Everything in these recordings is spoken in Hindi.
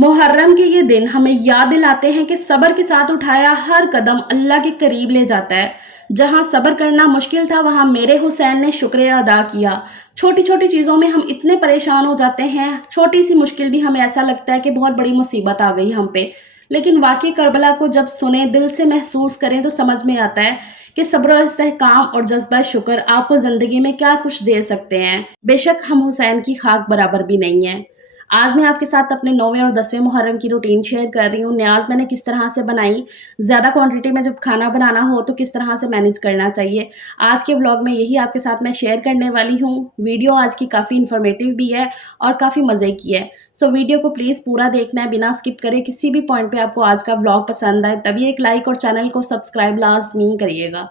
मुहर्रम के ये दिन हमें याद दिलाते हैं कि सब्र के साथ उठाया हर कदम अल्लाह के करीब ले जाता है। जहाँ सब्र करना मुश्किल था, वहाँ मेरे हुसैन ने शुक्रिया अदा किया। छोटी-छोटी चीज़ों में हम इतने परेशान हो जाते हैं, छोटी-सी मुश्किल भी हमें ऐसा लगता है कि बहुत बड़ी मुसीबत आ गई हम पे। लेकिन वाक़ई करबला को जब सुने, दिल से महसूस करें तो समझ में आता है कि सब्र और इस्तेहकाम और जज़्बा शुक्र आपको ज़िंदगी में क्या कुछ दे सकते हैं। बेशक हम हुसैन की खाक बराबर भी नहीं हैं। आज मैं आपके साथ अपने 9वें और 10वें मुहर्रम की रूटीन शेयर कर रही हूँ। न्याज़ मैंने किस तरह से बनाई, ज़्यादा क्वांटिटी में जब खाना बनाना हो तो किस तरह से मैनेज करना चाहिए। आज के व्लॉग में यही आपके साथ मैं शेयर करने वाली हूँ। वीडियो आज की काफ़ी इन्फॉर्मेटिव भी है और काफ़ी मज़े की है। सो वीडियो को प्लीज़ पूरा देखना है बिना स्किप करे। किसी भी पॉइंट पे आपको आज का व्लॉग पसंद आए तभी एक लाइक और चैनल को सब्सक्राइब लाज़मी करिएगा।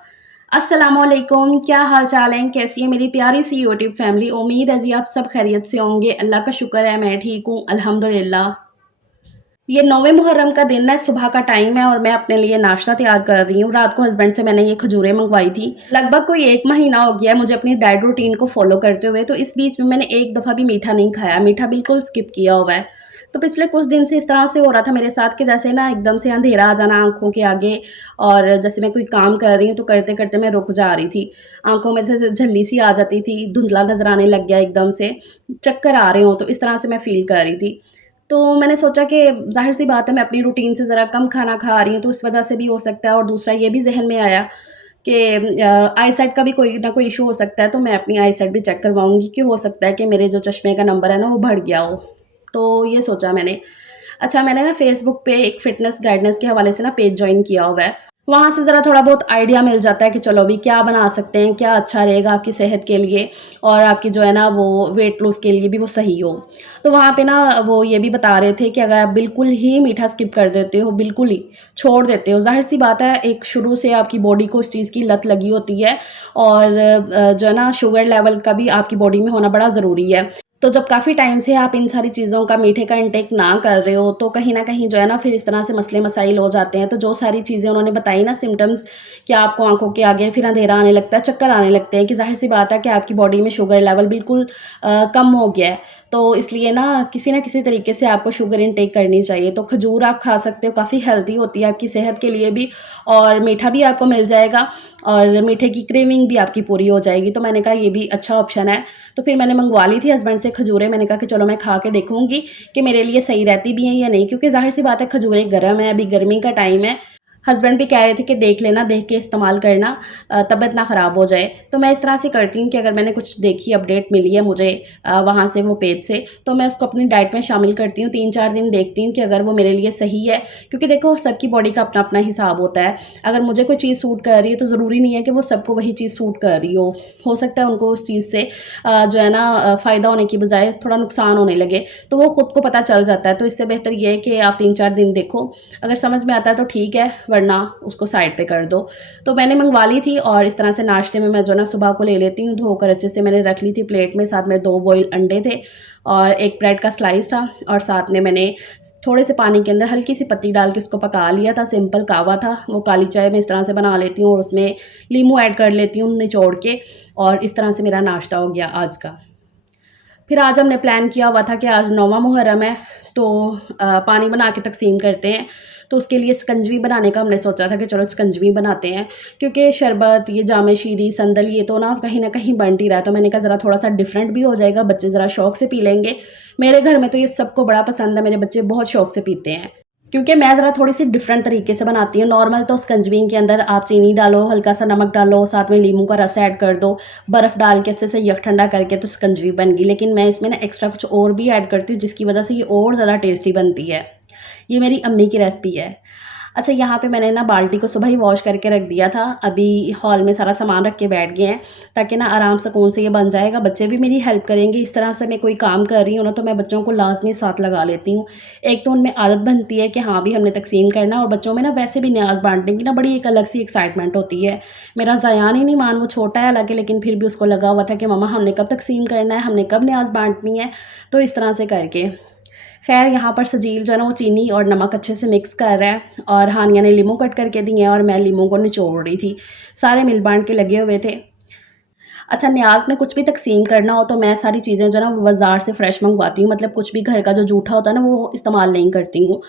अस्सलामुअलैकुम, क्या हाल चाल है, कैसी है मेरी प्यारी सी यूट्यूब फैमिली। उम्मीद है जी आप सब खैरियत से होंगे। अल्लाह का शुक्र है मैं ठीक हूँ, अल्हम्दुलिल्लाह। ये 9वें मुहर्रम का दिन है, सुबह का टाइम है और मैं अपने लिए नाश्ता तैयार कर रही हूँ। रात को हस्बैंड से मैंने ये खजूरें मंगवाई थी। लगभग कोई 1 महीना हो गया है मुझे अपनी डाइट रूटीन को फॉलो करते हुए, तो इस बीच में मैंने एक दफ़ा भी मीठा नहीं खाया, मीठा बिल्कुल स्किप किया हुआ है। तो पिछले कुछ दिन से इस तरह से हो रहा था मेरे साथ कि जैसे ना एकदम से अंधेरा आ जाना आँखों के आगे, और जैसे मैं कोई काम कर रही हूँ तो करते-करते मैं रुक जा रही थी। आँखों में से झल्ली-सी आ जाती थी, धुंधला नज़र आने लग गया एकदम से, चक्कर आ रहे हों, तो इस तरह से मैं फ़ील कर रही थी। तो मैंने सोचा कि ज़ाहिर-सी बात है मैं अपनी रूटीन से ज़रा कम खाना खा रही हूँ, तो इस वजह से भी हो सकता है, और दूसरा ये भी ज़हन में आया कि आईसाइट का भी कोई ना कोई इश्यू हो सकता है, तो मैं अपनी आईसाइट भी चेक करवाऊँगी कि हो सकता है कि मेरे जो चश्मे का नंबर है ना, वो बढ़ गया हो। तो ये सोचा मैंने। अच्छा, मैंने ना फ़ेसबुक पे एक फ़िटनेस गाइडेंस के हवाले से ना पेज जॉइन किया हुआ है। वहाँ से ज़रा थोड़ा बहुत आइडिया मिल जाता है कि चलो अभी क्या बना सकते हैं, क्या अच्छा रहेगा आपकी सेहत के लिए और आपकी जो है ना वो वेट लॉस के लिए भी वो सही हो। तो वहाँ पे ना वो ये भी बता रहे थे कि अगर आप बिल्कुल ही मीठा स्किप कर देते हो, बिल्कुल ही छोड़ देते हो, ज़ाहिर-सी बात है एक शुरू से आपकी बॉडी को उस चीज़ की लत लगी होती है, और जो है ना शुगर लेवल का भी आपकी बॉडी में होना बड़ा ज़रूरी है। तो जब काफ़ी टाइम से आप इन सारी चीज़ों का, मीठे का इंटेक ना कर रहे हो, तो कहीं न कहीं जो है ना फिर इस तरह से मसले-मसाइल हो जाते हैं। तो जो सारी चीज़ें उन्होंने बताई ना सिम्पटम्स, कि आपको आँखों के आगे फिर अंधेरा आने लगता है, चक्कर आने लगते हैं, कि ज़ाहिर-सी बात है कि आपकी बॉडी में शुगर लेवल बिल्कुल कम हो गया है। तो इसलिए ना किसी न किसी तरीके से आपको शुगर इंटेक करनी चाहिए। तो खजूर आप खा सकते हो, काफ़ी हेल्दी होती है आपकी सेहत के लिए भी, और मीठा भी आपको मिल जाएगा और मीठे की क्रेविंग भी आपकी पूरी हो जाएगी। तो मैंने कहा ये भी अच्छा ऑप्शन है। तो फिर मैंने मंगवा ली थी हस्बैंड से खजूरें। मैंने कहा कि चलो मैं खा के देखूँगी कि मेरे लिए सही रहती भी हैं या नहीं, क्योंकि ज़ाहिर-सी बात है खजूरें गर्म है, अभी गर्मी का टाइम है। हस्बैंड भी कह रहे थे कि देख लेना, देख के इस्तेमाल करना, तबीयत ना ख़राब हो जाए। तो मैं इस तरह से करती हूँ कि अगर मैंने कुछ देखी, अपडेट मिली है मुझे वहाँ से, वो पेज से, तो मैं उसको अपनी डाइट में शामिल करती हूँ। 3-4 दिन देखती हूँ कि अगर वो मेरे लिए सही है, क्योंकि देखो सबकी बॉडी का अपना-अपना हिसाब होता है। अगर मुझे कोई चीज़ सूट कर रही है तो ज़रूरी नहीं है कि वो सबको वही चीज़ सूट कर रही हो। हो सकता है उनको उस चीज़ से जो है ना फ़ायदा होने की बजाय थोड़ा नुकसान होने लगे, तो वो खुद को पता चल जाता है। तो इससे बेहतर ये है कि आप 3-4 दिन देखो, अगर समझ में आता है तो ठीक है, वरना उसको साइड पे कर दो। तो मैंने मंगवा ली थी, और इस तरह से नाश्ते में मैं जो है ना सुबह को ले लेती हूँ, धोकर अच्छे से मैंने रख ली थी प्लेट में। साथ में 2 बॉयल अंडे थे और 1 ब्रेड का स्लाइस था, और साथ में मैंने थोड़े से पानी के अंदर हल्की सी पत्ती डाल के उसको पका लिया था। सिंपल कहवा था, वो काली चाय मैं इस तरह से बना लेती हूँ और उसमें नींबू ऐड कर लेती हूँ निचोड़ के, और इस तरह से मेरा नाश्ता हो गया आज का। फिर आज हमने प्लान किया हुआ था कि आज 9वां मुहर्रम है, तो पानी बना के तकसीम करते हैं। तो उसके लिए शिकंजवी बनाने का हमने सोचा था कि चलो शिकंजवी बनाते हैं, क्योंकि शरबत, ये जामे शीरी, संदल, ये तो ना कहीं न कहीं बंट ही रहा है। तो मैंने कहा ज़रा थोड़ा-सा डिफरेंट भी हो जाएगा, बच्चे ज़रा शौक से पी लेंगे। मेरे घर में तो ये सबको बड़ा पसंद है, मेरे बच्चे बहुत शौक से पीते हैं। क्योंकि मैं ज़रा थोड़ी-सी डिफरेंट तरीके से बनाती हूँ। नॉर्मल तो शिकंजवी के अंदर आप चीनी डालो, हल्का-सा नमक डालो, साथ में नींबू का रस ऐड कर दो, बर्फ़ डाल के अच्छे से यक ठंडा करके तो शिकंजवी बन गई। लेकिन मैं इसमें ना एक्स्ट्रा कुछ और भी ऐड करती हूँ, जिसकी वजह से ये और ज़्यादा टेस्टी बनती है। ये मेरी अम्मी की रेसिपी है। अच्छा, यहाँ पे मैंने ना बाल्टी को सुबह ही वॉश करके रख दिया था। अभी हॉल में सारा सामान रख के बैठ गए हैं, ताकि ना आराम सुकून से ये बन जाएगा। बच्चे भी मेरी हेल्प करेंगे। इस तरह से मैं कोई काम कर रही हूँ ना, तो मैं बच्चों को लाज़मी साथ लगा लेती हूँ। एक तो उनमें आदत बनती है कि हाँ, भी हमने तक़सीम करना है, और बच्चों में ना वैसे भी न्याज़ बाँटने की ना बड़ी एक अलग सी एक्साइटमेंट होती है। मेरा ज़यान ही नहीं मान, वो छोटा है हालाँकि, लेकिन फिर भी उसको लगा हुआ था कि मम्मा हमने कब तक़सीम करना है, हमने कब न्याज़ बाँटनी है। तो इस तरह से करके ख़ैर यहाँ पर सजील जो है ना वो चीनी और नमक अच्छे से मिक्स कर रहा है, और हानिया ने लीमू कट करके दिए हैं और मैं लीमू को निचोड़ रही थी। सारे मिल बाँट के लगे हुए थे। अच्छा, न्याज़ में कुछ भी तक़सीम करना हो तो मैं सारी चीज़ें जो है ना वो बाज़ार से फ्रेश मँगवाती हूँ, मतलब कुछ भी घर का जो जूठा होता है ना वो इस्तेमाल नहीं करती हूँ।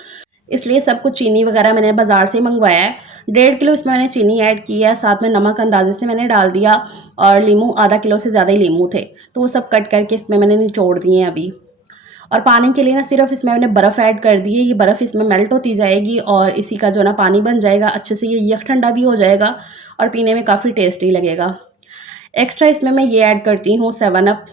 इसलिए सब कुछ चीनी वग़ैरह मैंने बाज़ार से ही मँगवाया है। 1.5 किलो इसमें मैंने चीनी ऐड की है, साथ में नमक अंदाज़े से मैंने डाल दिया और लीमू आधा किलो से ज़्यादा ही लीमू थे, तो वो सब कट करके इसमें मैंने निचोड़ दिए हैं अभी। और पानी के लिए ना सिर्फ़ इसमें मैंने बर्फ़ ऐड कर दी है, ये बर्फ़ इसमें मेल्ट होती जाएगी और इसी का जो है ना पानी बन जाएगा, अच्छे से ये यक ठंडा भी हो जाएगा और पीने में काफ़ी टेस्टी लगेगा। एक्स्ट्रा इसमें मैं ये ऐड करती हूँ 7 अप।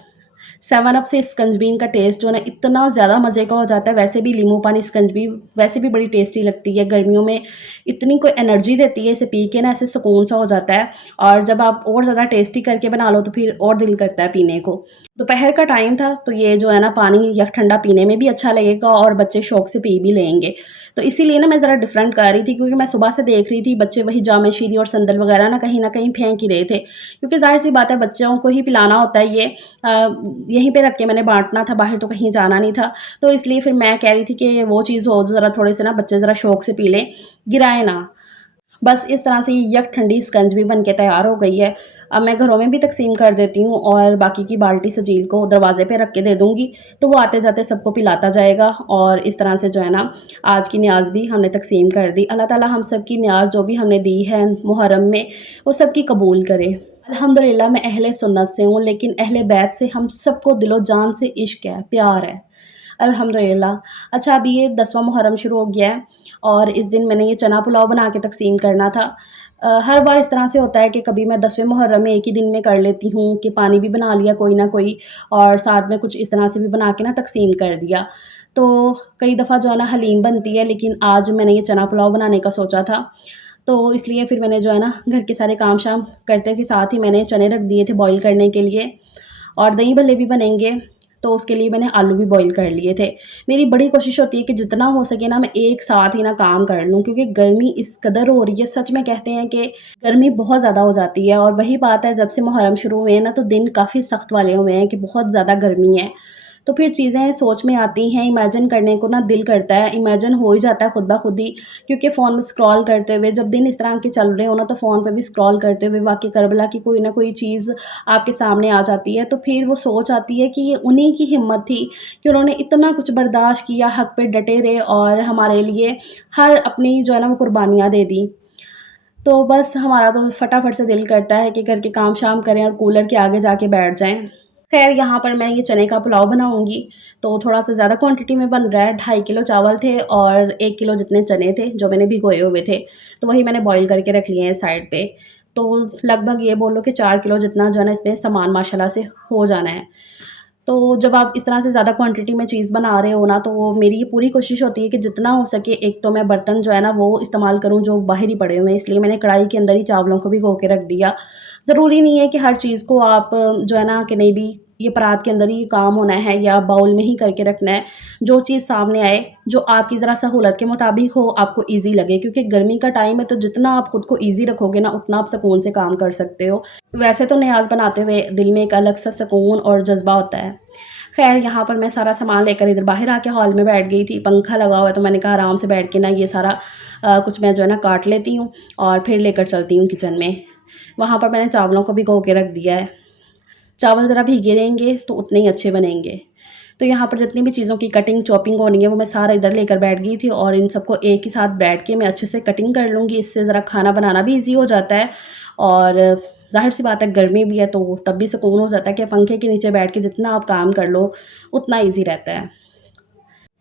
7 अप से स्कंजबीन का टेस्ट जो है ना इतना ज़्यादा मज़े का हो जाता है, वैसे भी नींबू पानी स्कंजबी वैसे भी बड़ी टेस्टी लगती है, गर्मियों में इतनी कोई एनर्जी देती है, इसे पी के ना ऐसे सुकून सा हो जाता है और जब आप और ज़्यादा टेस्टी करके बना लो तो फिर और दिल करता है पीने को। दोपहर का टाइम था तो ये जो है ना पानी यक ठंडा पीने में भी अच्छा लगेगा और बच्चे शौक से पी भी लेंगे। तो इसीलिए ना मैं ज़रा डिफ़रेंट कर रही थी क्योंकि मैं सुबह से देख रही थी बच्चे वही जामे शीरी और संदल वगैरह ना कहीं न कहीं फेंक ही रहे थे। क्योंकि ज़ाहिर-सी बात है बच्चों को ही पिलाना होता है ये यहीं पे रख के मैंने बाँटना था, बाहर तो कहीं जाना नहीं था। तो इसलिए फिर मैं कह रही थी कि वो चीज़ हो ज़रा थोड़े से ना बच्चे ज़रा शौक से पी लें, गिराएँ ना। बस इस तरह से ये यक ठंडी स्कंज भी बन के तैयार हो गई है। अब मैं घरों में भी तक़सीम कर देती हूँ और बाकी की बाल्टी सजील को दरवाज़े पे रख के दे दूँगी, तो वो आते-जाते सबको पिलाता जाएगा और इस तरह से जो है ना आज की न्याज़ भी हमने तक़सीम कर दी। अल्लाह ताला हम सब की न्याज़ जो भी हमने दी है मुहर्रम में, वो सबकी कबूल करे। अल्हम्दुलिल्लाह मैं अहले सुन्नत से हूँ, लेकिन अहले बैत से हम सबको दिलो-जान से इश्क है, प्यार है। अल्हम्दुलिल्लाह। अच्छा, अभी ये 10वां मुहर्रम शुरू हो गया है और इस दिन मैंने ये चना पुलाव बना के तक़सीम करना था। हर बार इस तरह से होता है कि कभी मैं 10वें मुहर्रम में एक ही दिन में कर लेती हूँ कि पानी भी बना लिया कोई ना कोई और साथ में कुछ इस तरह से भी बना के ना तक़सीम कर दिया। तो कई दफ़ा जो है ना हलीम बनती है, लेकिन आज मैंने ये चना पुलाव बनाने का सोचा था। तो इसलिए फिर मैंने जो है ना घर के सारे काम-शाम करते के साथ ही मैंने चने रख दिए थे बॉयल करने के लिए और दही भल्ले भी बनेंगे, तो उसके लिए मैंने आलू भी बॉयल कर लिए थे। मेरी बड़ी कोशिश होती है कि जितना हो सके ना मैं एक साथ ही ना काम कर लूँ क्योंकि गर्मी इस कदर हो रही है, सच में कहते हैं कि गर्मी बहुत ज़्यादा हो जाती है और वही बात है जब से मुहर्रम शुरू हुए हैं ना तो दिन काफ़ी सख्त वाले हुए हैं कि बहुत ज़्यादा गर्मी है। तो फिर चीज़ें सोच में आती हैं, इमेजिन करने को ना दिल करता है, इमेजिन हो ही जाता है खुद ब खुद ही क्योंकि फ़ोन में स्क्रॉल करते हुए जब दिन इस तरह के चल रहे हो ना तो फ़ोन पे भी स्क्रॉल करते हुए वाक़ई करबला की कोई ना कोई चीज़ आपके सामने आ जाती है, तो फिर वो सोच आती है कि ये उन्हीं की हिम्मत थी कि उन्होंने इतना कुछ बर्दाश्त किया, हक़ पे डटे रहे और हमारे लिए हर अपनी जो है ना वो कुर्बानियाँ दे दी। तो बस हमारा तो फटाफट से दिल करता है कि घर के काम-शाम करें और कूलर के आगे जाके बैठ जाएँ। ख़ैर यहाँ पर मैं ये चने का पुलाव बनाऊँगी, तो थोड़ा-सा ज़्यादा क्वांटिटी में बन रहा है, 2.5 किलो चावल थे और 1 किलो जितने चने थे, जो मैंने भिगोए हुए थे, तो वही मैंने बॉयल करके रख लिए हैं साइड पे। तो लगभग ये बोलो कि 4 किलो जितना जो है ना इसमें सामान माशाल्लाह से हो जाना है। तो जब आप इस तरह से ज़्यादा क्वांटिटी में चीज़ बना रहे हो ना, तो वो मेरी ये पूरी कोशिश होती है कि जितना हो सके एक तो मैं बर्तन जो है ना वो इस्तेमाल करूँ जो बाहर ही पड़े हुए हैं, इसलिए मैंने कढ़ाई के अंदर ही चावलों को भिगो के रख दिया। ज़रूरी नहीं है कि हर चीज़ को आप जो है ना कि नहीं भी ये परात के अंदर ही काम होना है या बाउल में ही करके रखना है। जो चीज़ सामने आए, जो आपकी ज़रा सहूलत के मुताबिक हो, आपको ईज़ी लगे क्योंकि गर्मी का टाइम है तो जितना आप खुद को ईज़ी रखोगे ना, उतना आप सुकून से काम कर सकते हो। वैसे तो न्याज़ बनाते हुए दिल में एक अलग-सा सुकून और जज़्बा होता है। ख़ैर यहाँ पर मैं सारा सामान लेकर इधर बाहर आके हॉल में बैठ गई थी, पंखा लगा हुआ है तो मैंने कहा आराम से बैठ के ना ये सारा कुछ मैं जो है ना काट लेती हूँ और फिर लेकर चलती हूँ किचन में। वहाँ पर मैंने चावलों को भिगो के रख दिया है। चावल ज़रा भीगे रहेंगे तो उतने ही अच्छे बनेंगे। तो यहाँ पर जितनी भी चीज़ों की कटिंग, चॉपिंग होनी है वो मैं सारा इधर लेकर बैठ गई थी और इन सबको एक ही साथ बैठ के मैं अच्छे से कटिंग कर लूँगी। इससे ज़रा खाना बनाना भी ईज़ी हो जाता है और ज़ाहिर-सी बात है गर्मी भी है तो तब भी सुकून हो जाता है कि पंखे के नीचे बैठ के जितना आप काम कर लो, उतना ईज़ी रहता है।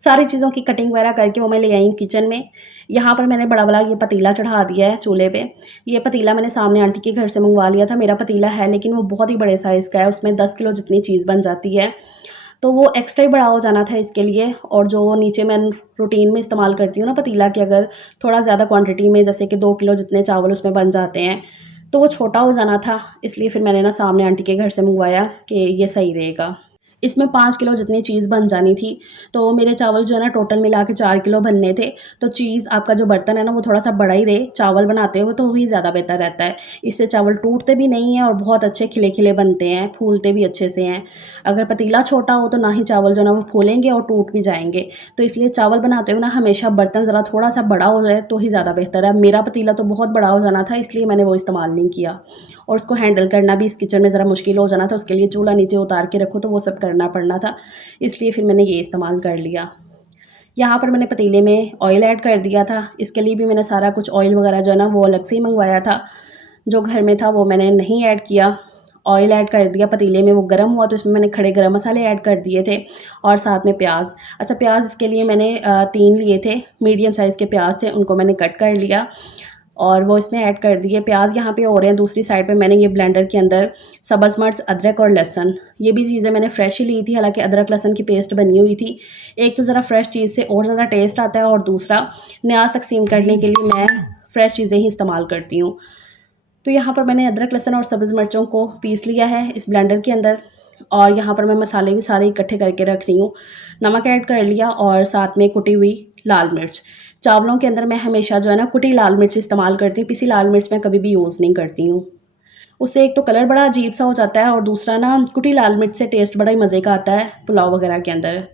सारी चीज़ों की कटिंग वगैरह करके वो मैं ले आई किचन में। यहाँ पर मैंने बड़ा वाला ये पतीला चढ़ा दिया है चूल्हे पे। ये पतीला मैंने सामने आंटी के घर से मँगवा लिया था। मेरा पतीला है लेकिन वो बहुत ही बड़े साइज़ का है, उसमें 10 किलो जितनी चीज़ बन जाती है। तो वो एक्स्ट्रा ही बड़ा हो जाना था इसके लिए और जो नीचे मैं रूटीन में इस्तेमाल करती हूँ ना पतीला कि अगर थोड़ा ज़्यादा क्वांटिटी में जैसे कि 2 किलो जितने चावल उसमें बन जाते हैं, तो वो छोटा हो जाना था। इसलिए फिर मैंने ना सामने आंटी के घर से मँगवाया कि ये सही रहेगा। इसमें 5 किलो जितनी चीज़ बन जानी थी। तो मेरे चावल जो है ना टोटल मिला के 4 किलो बनने थे। तो चीज़ आपका जो बर्तन है ना वो थोड़ा-सा बड़ा ही रहे, चावल बनाते हुए तो ही ज़्यादा बेहतर रहता है। इससे चावल टूटते भी नहीं हैं और बहुत अच्छे खिले-खिले बनते हैं, फूलते भी अच्छे से हैं। अगर पतीला छोटा हो तो ना ही चावल जो है ना वो फूलेंगे और टूट भी जाएँगे। तो इसलिए चावल बनाते हुए ना हमेशा बर्तन ज़रा थोड़ा-सा बड़ा हो जाए तो ही ज़्यादा बेहतर है। मेरा पतीला तो बहुत बड़ा हो जाना था इसलिए मैंने वो इस्तेमाल नहीं किया। और उसको हैंडल करना भी इस किचन में ज़रा मुश्किल हो जाना था, उसके लिए चूल्हा नीचे उतार के रखो तो वो सब करना पड़ना था, इसलिए फिर मैंने ये इस्तेमाल कर लिया। यहाँ पर मैंने पतीले में ऑयल ऐड कर दिया था, इसके लिए भी मैंने सारा कुछ ऑयल वगैरह जो है ना वो अलग से ही मँगवाया था, जो घर में था वो मैंने नहीं ऐड किया। ऑयल ऐड कर दिया पतीले में, वो गरम हुआ तो इसमें मैंने खड़े गरम मसाले ऐड कर दिए थे और साथ में प्याज़। अच्छा प्याज़ इसके लिए मैंने 3 लिए थे, मीडियम साइज़ के प्याज़ थे, उनको मैंने कट कर लिया और वो इसमें ऐड कर दिए। प्याज़ यहाँ पे हो रहे हैं, दूसरी साइड पे मैंने ये ब्लेंडर के अंदर सब्ज़ मिर्च, अदरक और लहसुन, ये भी चीज़ें मैंने फ्रेश ही ली थी, हालाँकि अदरक लहसुन की पेस्ट बनी हुई थी। एक तो ज़रा फ्रेश चीज़ से और ज़्यादा टेस्ट आता है और दूसरा न्याज़ तक़सीम करने के लिए मैं फ्रेश चीज़ें ही इस्तेमाल करती हूँ। तो यहाँ पर मैंने अदरक, लहसुन और सब्ज़ मिर्चों को पीस लिया है इस ब्लेंडर के अंदर और यहाँ पर मैं मसाले भी सारे इकट्ठे करके रख रही हूँ। नमक ऐड कर लिया और साथ में कुटी हुई लाल मिर्च। चावलों के अंदर मैं हमेशा जो है ना कुटी लाल मिर्च इस्तेमाल करती हूँ, पिसी लाल मिर्च मैं कभी भी यूज़ नहीं करती हूँ। उससे एक तो कलर बड़ा अजीब-सा हो जाता है और दूसरा ना कुटी लाल मिर्च से टेस्ट बड़ा ही मज़े का आता है पुलाव वगैरह के अंदर।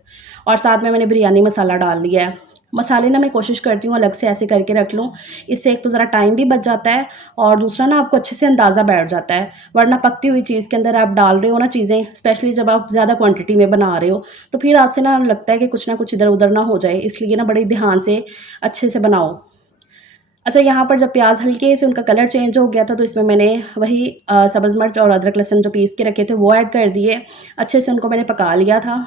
और साथ में मैंने बिरयानी मसाला डाल लिया है। मसाले ना मैं कोशिश करती हूँ अलग से ऐसे करके रख लूँ, इससे एक तो ज़रा टाइम भी बच जाता है और दूसरा ना आपको अच्छे से अंदाज़ा बैठ जाता है। वरना पकती हुई चीज़ के अंदर आप डाल रहे हो ना चीज़ें, स्पेशली जब आप ज़्यादा क्वांटिटी में बना रहे हो, तो फिर आपसे ना लगता है कि कुछ ना कुछ इधर-उधर ना हो जाए, इसलिए ना बड़े ध्यान से अच्छे से बनाओ। अच्छा यहाँ पर जब प्याज़ हल्के से उनका कलर चेंज हो गया था तो इसमें मैंने वही सब्ज़ मिर्च और अदरक लहसुन जो पीस के रखे थे वो ऐड कर दिए। अच्छे से उनको मैंने पका लिया था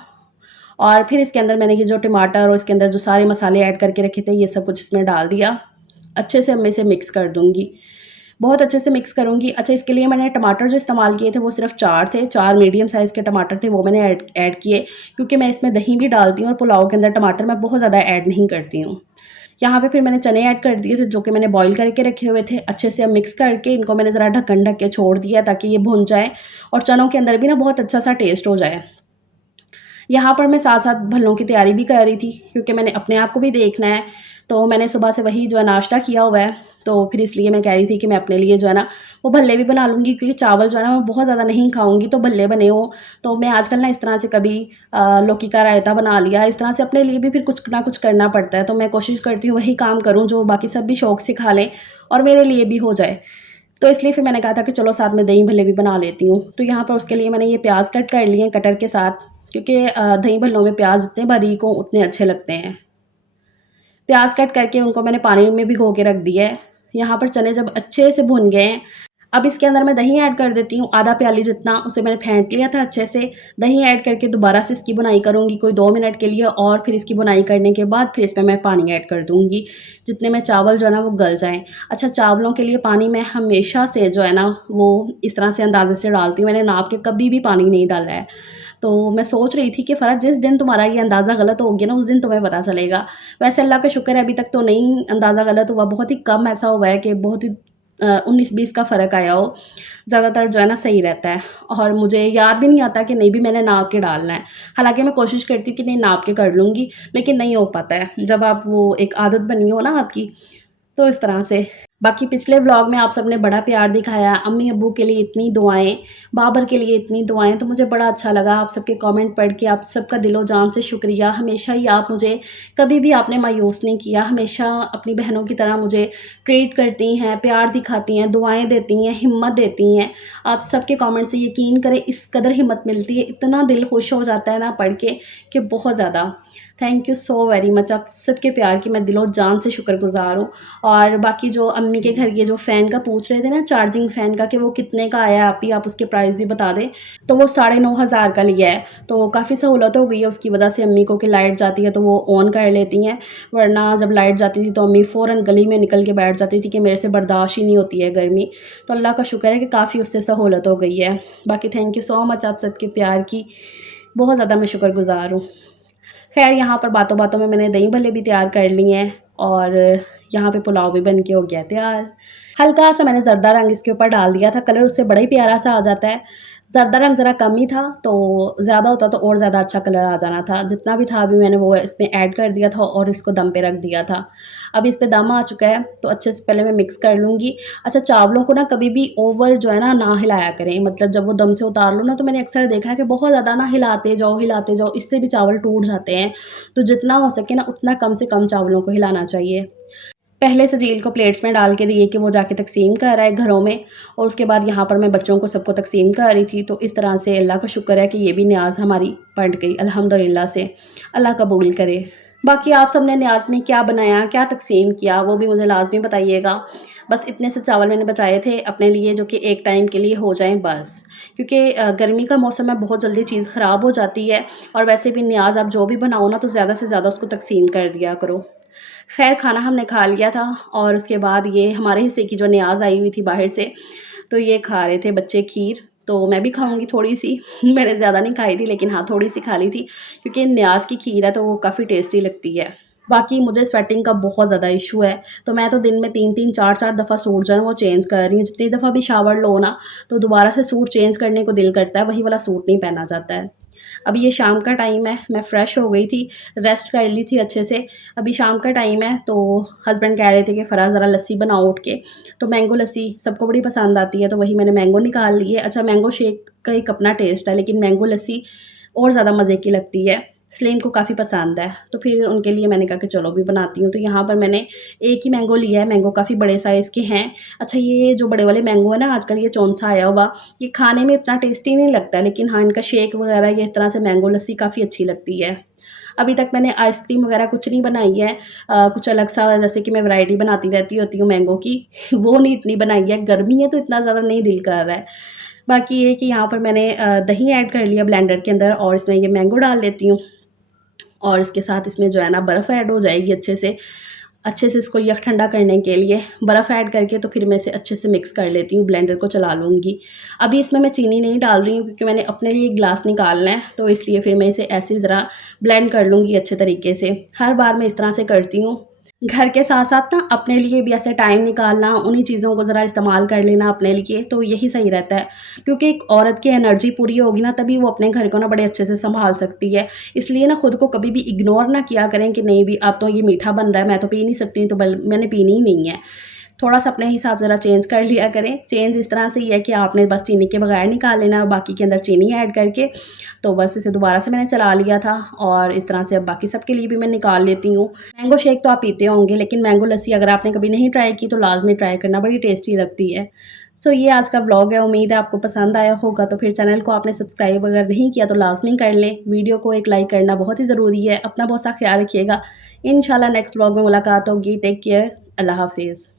और फिर इसके अंदर मैंने ये जो टमाटर और इसके अंदर जो सारे मसाले ऐड करके रखे थे ये सब कुछ इसमें डाल दिया। अच्छे से अब मैं इसे मिक्स कर दूँगी। बहुत अच्छे से मिक्स करूँगी। अच्छा इसके लिए मैंने टमाटर जो इस्तेमाल किए थे वो सिर्फ़ 4 थे, 4 मीडियम साइज़ के टमाटर थे वो मैंने ऐड किए क्योंकि मैं इसमें दही भी डालती हूँ और पुलाव के अंदर टमाटर मैं बहुत ज़्यादा ऐड नहीं करती हूँ। यहाँ पे फिर मैंने चने ऐड कर दिए थे जो कि मैंने बॉयल करके रखे हुए थे। अच्छे से अब मिक्स करके इनको मैंने ज़रा ढक्कन ढक के छोड़ दिया ताकि ये भुन जाए और चनों के अंदर भी ना बहुत अच्छा-सा टेस्ट हो जाए। यहाँ पर मैं साथ-साथ भल्लों की तैयारी भी कर रही थी क्योंकि मैंने अपने आप को भी देखना है, तो मैंने सुबह से वही जो है नाश्ता किया हुआ है, तो फिर इसलिए मैं कह रही थी कि मैं अपने लिए जो है ना वो भल्ले भी बना लूँगी क्योंकि चावल जो है ना मैं बहुत ज़्यादा नहीं खाऊँगी तो भल्ले बने हों। तो मैं आजकल ना इस तरह से कभी लौकी का रायता बना लिया, इस तरह से अपने लिए भी फिर कुछ ना कुछ करना पड़ता है, तो मैं कोशिश करती हूँ वही काम करूँ जो बाकी सब भी शौक से खा लें और मेरे लिए भी हो जाए। तो इसलिए फिर मैंने कहा था कि चलो साथ में दही भल्ले भी बना लेती हूँ। तो यहाँ पर उसके लिए मैंने ये प्याज़ कट कर लिए हैं कटर के साथ क्योंकि दही भल्लों में प्याज़ जितने बारीक हों उतने अच्छे लगते हैं। प्याज़ कट करके उनको मैंने पानी में भिगो के रख दिया है। यहाँ पर चने जब अच्छे से भुन गए हैं, अब इसके अंदर मैं दही ऐड कर देती हूँ, आधा प्याली जितना, उसे मैंने फेंट लिया था अच्छे से। दही ऐड करके दोबारा से इसकी बुनाई करूँगी कोई 2 मिनट के लिए और फिर इसकी बुनाई करने के बाद फिर इसमें मैं पानी ऐड कर दूँगी, जितने में चावल जो है ना वो गल जाएँ। अच्छा चावलों के लिए पानी मैं हमेशा से जो है ना वो इस तरह से अंदाज़े से डालती हूँ, मैंने नाप के कभी भी पानी नहीं डाला है। तो मैं सोच रही थी कि फ़रज़ जिस दिन तुम्हारा ये अंदाज़ा गलत हो गया ना, उस दिन तुम्हें पता चलेगा। वैसे अल्लाह का शुक्र है अभी तक तो नहीं अंदाज़ा गलत हुआ, बहुत ही कम ऐसा हुआ है कि बहुत ही 19-20 का फ़र्क आया हो। ज़्यादातर जो है ना सही रहता है और मुझे याद भी नहीं आता कि नहीं भी मैंने नाप के डालना है। हालाँकि मैं कोशिश करती हूँ कि नहीं नाप के कर लूँगी, लेकिन नहीं हो पाता है। जब आप वो एक आदत बनी हो ना आपकी, तो इस तरह से। बाकी पिछले व्लॉग में आप सबने बड़ा प्यार दिखाया, अम्मी-अब्बू के लिए इतनी दुआएँ, बाबर के लिए इतनी दुआएँ, तो मुझे बड़ा अच्छा लगा आप सबके कमेंट पढ़ के, आप सबका दिलो-जान से शुक्रिया। हमेशा ही आप मुझे कभी भी आपने मायूस नहीं किया, हमेशा अपनी बहनों की तरह मुझे ट्रीट करती हैं, प्यार दिखाती हैं, दुआएँ देती हैं, हिम्मत देती हैं। आप सबके कमेंट से यकीन करें इस कदर हिम्मत मिलती है, इतना दिल खुश हो जाता है ना पढ़ के कि बहुत ज़्यादा। Thank you so very much आप सबके प्यार की मैं दिलो-जान से शुक्रगुज़ार हूँ। और बाकी जो अम्मी के घर ये जो फ़ैन का पूछ रहे थे ना चार्जिंग फ़ैन का कि वो कितने का आया आप ही आप उसके प्राइस भी बता दें। तो वो 9,500 का लिया है, तो काफ़ी सहूलत हो गई है उसकी वजह से अम्मी को कि लाइट जाती है तो वो ऑन कर लेती हैं, वरना जब लाइट जाती थी तो अम्मी फ़ौरन गली में निकल के बैठ जाती थी कि मेरे से बर्दाश्त ही नहीं होती है गर्मी। तो अल्लाह का शुक्र है कि काफ़ी उससे सहूलत हो गई है। बाकी थैंक यू सो मच आप सबके प्यार की, बहुत ज़्यादा मैं शुक्रगुज़ार हूँ। ख़ैर यहाँ पर बातों-बातों में मैंने दही भल्ले भी तैयार कर लिए हैं और यहाँ पे पुलाव भी बन के हो गया तैयार। हल्का-सा मैंने ज़र्दा रंग इसके ऊपर डाल दिया था, कलर उससे बड़ा ही प्यारा-सा आ जाता है। ज़्यादा रंग ज़रा कम ही था, तो ज़्यादा होता तो और ज़्यादा अच्छा कलर आ जाना था। जितना भी था अभी मैंने वो इसमें ऐड कर दिया था और इसको दम पे रख दिया था। अभी इस पे दम आ चुका है, तो अच्छे से पहले मैं मिक्स कर लूँगी। अच्छा, चावलों को ना कभी भी ओवर जो है ना हिलाया करें, मतलब जब वो दम से उतार लो ना, तो मैंने अक्सर देखा है कि बहुत ज़्यादा ना हिलाते जाओ, इससे भी चावल टूट जाते हैं। तो जितना हो सके ना उतना कम से कम चावलों को हिलाना चाहिए। पहले से झील को प्लेट्स में डाल के दिए कि वो जाके तक़सीम कर रहा है घरों में, और उसके बाद यहाँ पर मैं बच्चों को सबको तक़सीम कर रही थी। तो इस तरह से अल्लाह का शुक्र है कि ये भी न्याज़ हमारी पड़ गई अल्हम्दुलिल्लाह से, अल्लाह कबूल करे। बाकी आप सब ने न्याज़ में क्या बनाया, क्या तक़सीम किया, वो भी मुझे लाज़मी बताइएगा। बस इतने से चावल मैंने बचाए थे अपने लिए, जो कि एक टाइम के लिए हो जाएँ बस। क्योंकि गर्मी का मौसम है, बहुत जल्दी चीज़ ख़राब हो जाती है, और वैसे भी न्याज़ आप जो भी बनाओ ना, तो ज़्यादा से ज़्यादा उसको तक़सीम कर दिया करो। ख़ैर, खाना हमने खा लिया था, और उसके बाद ये हमारे हिस्से की जो नियाज़ आई हुई थी बाहर से, तो ये खा रहे थे बच्चे खीर, तो मैं भी खाऊँगी थोड़ी-सी। मैंने ज़्यादा नहीं खाई थी, लेकिन हाँ, थोड़ी-सी खा ली थी, क्योंकि नियाज़ की खीर है तो वो काफ़ी टेस्टी लगती है। बाकी मुझे स्वेटिंग का बहुत ज़्यादा इशू है, तो मैं तो दिन में 3-3 4-4 दफ़ा सूट जो है ना वो चेंज कर रही हूँ। जितनी दफ़ा भी शावर लो ना, तो दोबारा से सूट चेंज करने को दिल करता है, वही वाला सूट नहीं पहना जाता है। अभी ये शाम का टाइम है, मैं फ्रेश हो गई थी, रेस्ट कर ली थी अच्छे से। अभी शाम का टाइम है, तो हस्बैंड कह रहे थे कि फ़राह ज़रा लस्सी बनाओ उठ के, तो मैंगो लस्सी सबको बड़ी पसंद आती है, तो वही मैंने मैंगो निकाल ली है। अच्छा, मैंगो शेक का एक अपना टेस्ट है, लेकिन मैंगो लस्सी और ज़्यादा मज़े की लगती है। सलीम को काफ़ी पसंद है, तो फिर उनके लिए मैंने कहा कि चलो भी बनाती हूँ। तो यहाँ पर मैंने एक ही मैंगो लिया है, मैंगो काफ़ी बड़े साइज़ के हैं। अच्छा, ये जो बड़े वाले मैंगो है ना, आजकल ये चौंसा आया हुआ, ये खाने में इतना टेस्टी नहीं लगता, लेकिन हाँ, इनका शेक वगैरह या इस तरह से मैंगो लस्सी काफ़ी अच्छी लगती है। अभी तक मैंने आइसक्रीम वगैरह कुछ नहीं बनाई है, कुछ अलग-सा जैसे कि मैं वैरायटी बनाती रहती होती हूँ मैंगो की, वो नहीं इतनी बनाई है। गर्मी है तो इतना ज़्यादा नहीं दिल कर रहा है। बाकी ये कि यहाँ पर मैंने दही ऐड कर लिया ब्लेंडर के अंदर, और इसमें ये मैंगो डाल लेती हूँ। और इसके साथ इसमें जो है ना बर्फ़ ऐड हो जाएगी अच्छे से इसको यक ठंडा करने के लिए बर्फ़ ऐड करके, तो फिर मैं इसे अच्छे से मिक्स कर लेती हूँ, ब्लेंडर को चला लूँगी। अभी इसमें मैं चीनी नहीं डाल रही हूँ, क्योंकि मैंने अपने लिए एक ग्लास निकालना है, तो इसलिए फिर मैं इसे ऐसे ही ज़रा ब्लेंड कर लूँगी अच्छे तरीके से। हर बार मैं इस तरह से करती हूँ। घर के साथ-साथ ना अपने लिए भी ऐसे टाइम निकालना, उन्हीं चीज़ों को ज़रा इस्तेमाल कर लेना अपने लिए, तो यही सही रहता है। क्योंकि एक औरत की एनर्जी पूरी होगी ना, तभी वो अपने घर को ना बड़े अच्छे से सँभाल सकती है। इसलिए ना खुद को कभी भी इग्नोर ना किया करें कि नहीं भी अब तो ये मीठा बन रहा है, मैं तो पी नहीं सकती, तो मैंने पीनी ही नहीं है। थोड़ा-सा अपने हिसाब ज़रा चेंज कर लिया करें। चेंज इस तरह से ही है कि आपने बस चीनी के बगैर निकाल लेना है, बाकी के अंदर चीनी ऐड करके, तो बस इसे दोबारा से मैंने चला लिया था, और इस तरह से अब बाकी सबके लिए भी मैं निकाल लेती हूँ। मैंगो शेक तो आप पीते होंगे, लेकिन मैंगो लस्सी अगर आपने कभी नहीं ट्राई की तो लाज़मी ट्राई करना, बड़ी टेस्टी लगती है। सो ये आज का व्लॉग है, उम्मीद है आपको पसंद आया होगा। तो फिर चैनल को आपने सब्सक्राइब अगर नहीं किया तो लाज़मी कर लें। वीडियो को एक लाइक करना बहुत ही ज़रूरी है। अपना बहुत सा ख़्याल रखिएगा। इंशाल्लाह नेक्स्ट व्लॉग में मुलाकात होगी। Take care. अल्लाह हाफ़िज़।